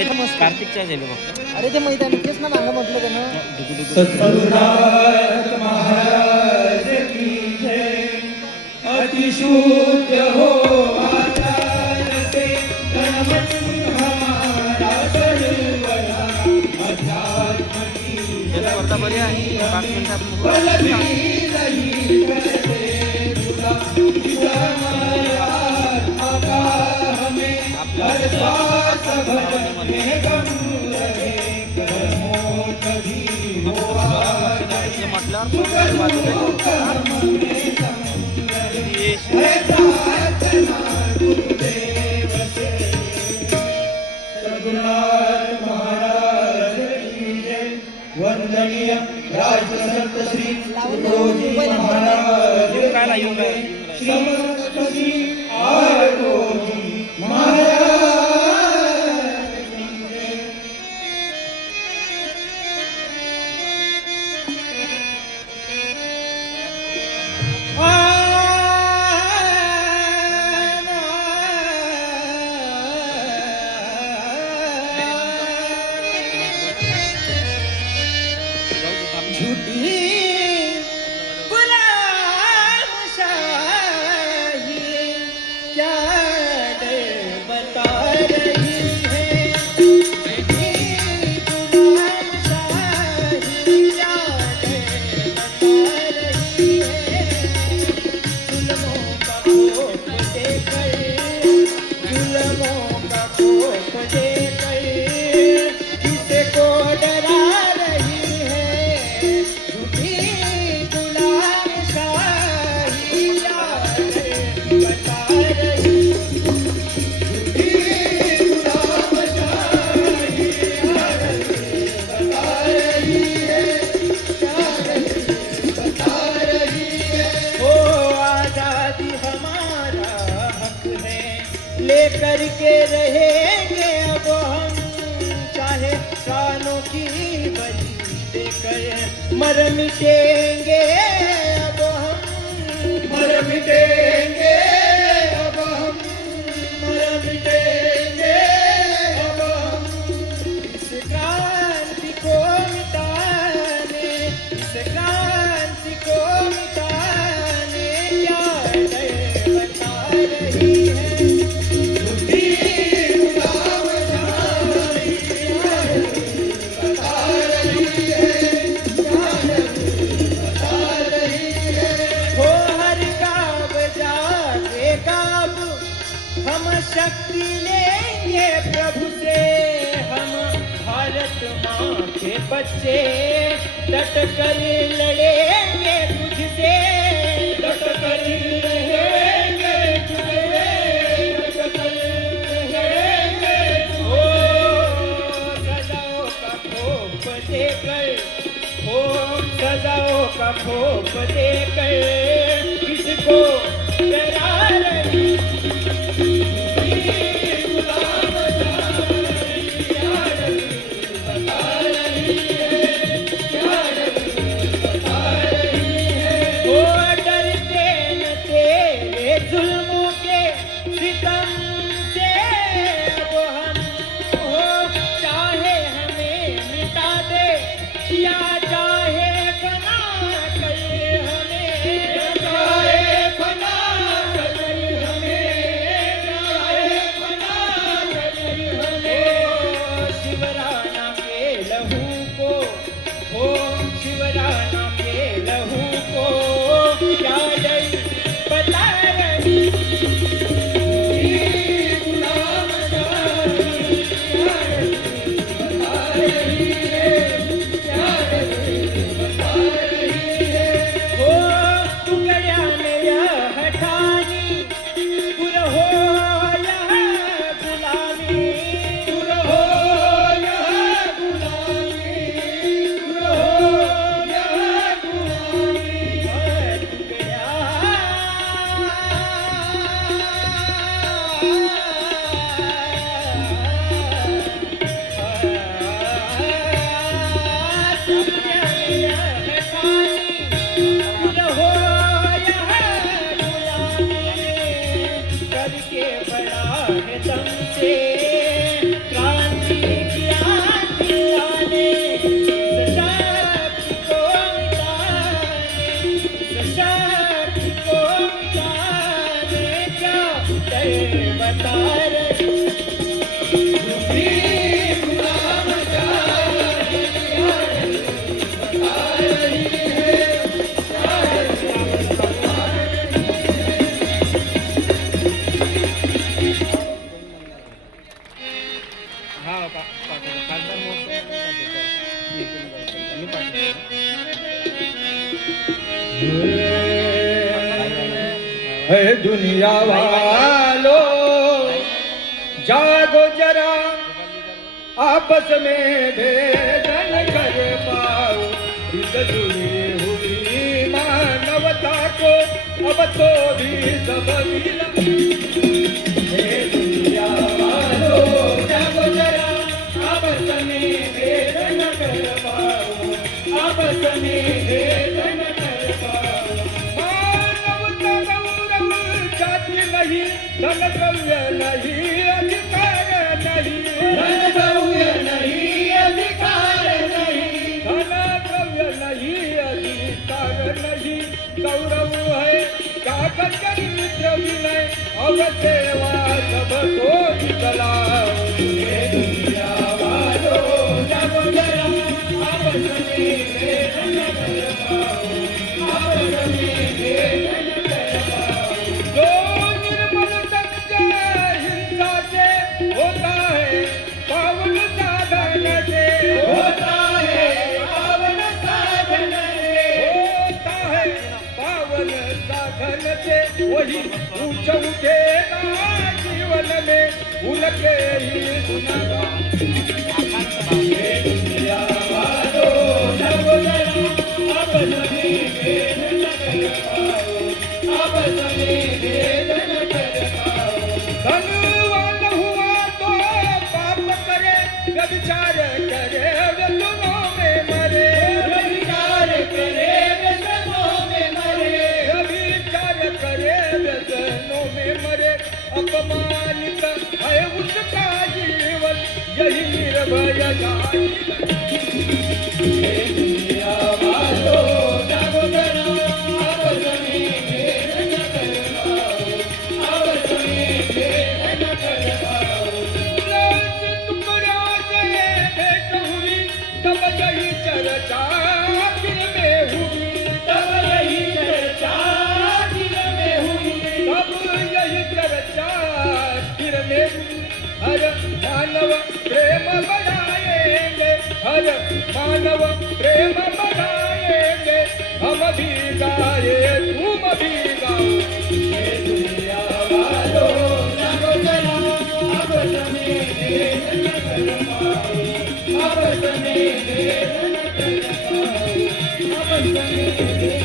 कार्तिकच्या झाले फक्त. अरे ते माहिती आहे तेच ना मागं म्हटलं त्यानं. सद्गुरुनाथ महाराज की जय. अतिशुद्ध हो आचार से गणपती हमारा सर्वदा. अध्यात्म की त्याचा वरता बरी आहे 5 मिनिटात पलवी नहीं करते तुला. परमात्मा का हमें हर श्वास भरने गम रहे. कर्मों कभी हो सद्गुरुनाथ महाराज की जय. वंदनीय राजसंत श्री तुकोजी महाराज समस्त श्री आळोजी महाराज की जय. झूठी गुलाम शाही क्या डर बता रही है. झूठी गुलाम शाही क्या डर बता रही है. जुल्मों का खौफ देकर, जुल्मों का खौफ देकर किसे को डरा रही है. झूठी गुलाम शाही यार बता रही. झूठी गुलाम शाही यार बता रही है. यार बता रही है. ओ आजादी हमारा हक है, लेकर के रहेंगे अब हम. चाहे प्राणों की बलि देकर मर मिटेंगे अब हम. मर मिटेंगे अब हम. मर मिटेंगे अब हम. इस क्रांति को मिटाने, इस क्रांति को मिटाने क्या डर बता रही है. झूठी गुलाम शाही यार बता रही है. यार बता रही है. हो हर गाँव जाके गाँव हम शक्ति लेंगे प्रभु से. हम भारत माँ के बच्चे डट कर लड़ेंगे तुझसे. डट कर रहेंगे तुझसे. डट कर रहेंगे. ओ सजाओं का खौफ देकर, ओ सजाओं का खौफ देकर किसको डरा रही. गुलाम शाही यार बता रही है. यार बता रही है. ओ डरते न तेरे जुल्मों के सितम से अब हम. हो चाहे हमें मिटा दे या चाहे बना कर हमें. हा पाठवतो खासदार महोत्सव मी पाठवतो है दुनिया वालो जागो जरा आपस में भेदन कर पाओ इस जुड़ी हुई मानवता को अब तो भी सब मिला हे दुनिया वालो जागो जरा आपस में भेदन कर पाओ आपस में भेदन कर पाओ मानवता गौरव जाति नहीं धन द्रव्य नहीं अधिकार नहीं धन द्रव्य नहीं अधिकार नहीं धन द्रव्य नहीं अधिकार नहीं गौरव है कागज चरित्र विनय अब सेवा सबको दिखलाओ हे दुनिया वालो जागो जरा आपस में भेदन कर पाओ आपस में भेदन कर पाओ जो निर्मल सत्य हिंसा से होता है पावन साधन से होता है पावन साधन से होता है पावन साधन से वही ऊंच उठेगा जीवन में उनके ही सुनागा हे दुनिया वालो जागो जरा आपस में भेदन कर पाओ आपस में भेदन कर पाओ धनवान हुआ तो पाप करे व्यभिचार करे व्यसनों में मरे व्यभिचार करे व्यसनों में मरे व्यभिचार करे व्यसनों में मरे अपमानित है उसका जीवन यही निर्भय जीवन हे दुनिया वालो जागो जरा आपस में भेदन कर पाओ आपस में भेदन कर पाओ टुकड़ा से भेंट हुई तब यही चर्चा दिल में हुई तब यही चर्चा दिल में हुई तब यही चर्चा दिल में हुई हर मानव प्रेम बढ़ाएंगे हर मानव प्रेम बढ़ाएंगे हम भी गाए तुम भी गाओ हे दुनिया वालो जागो जरा आपस में भेदन कर पाओ आपस में भेदन कर पाओ आपस में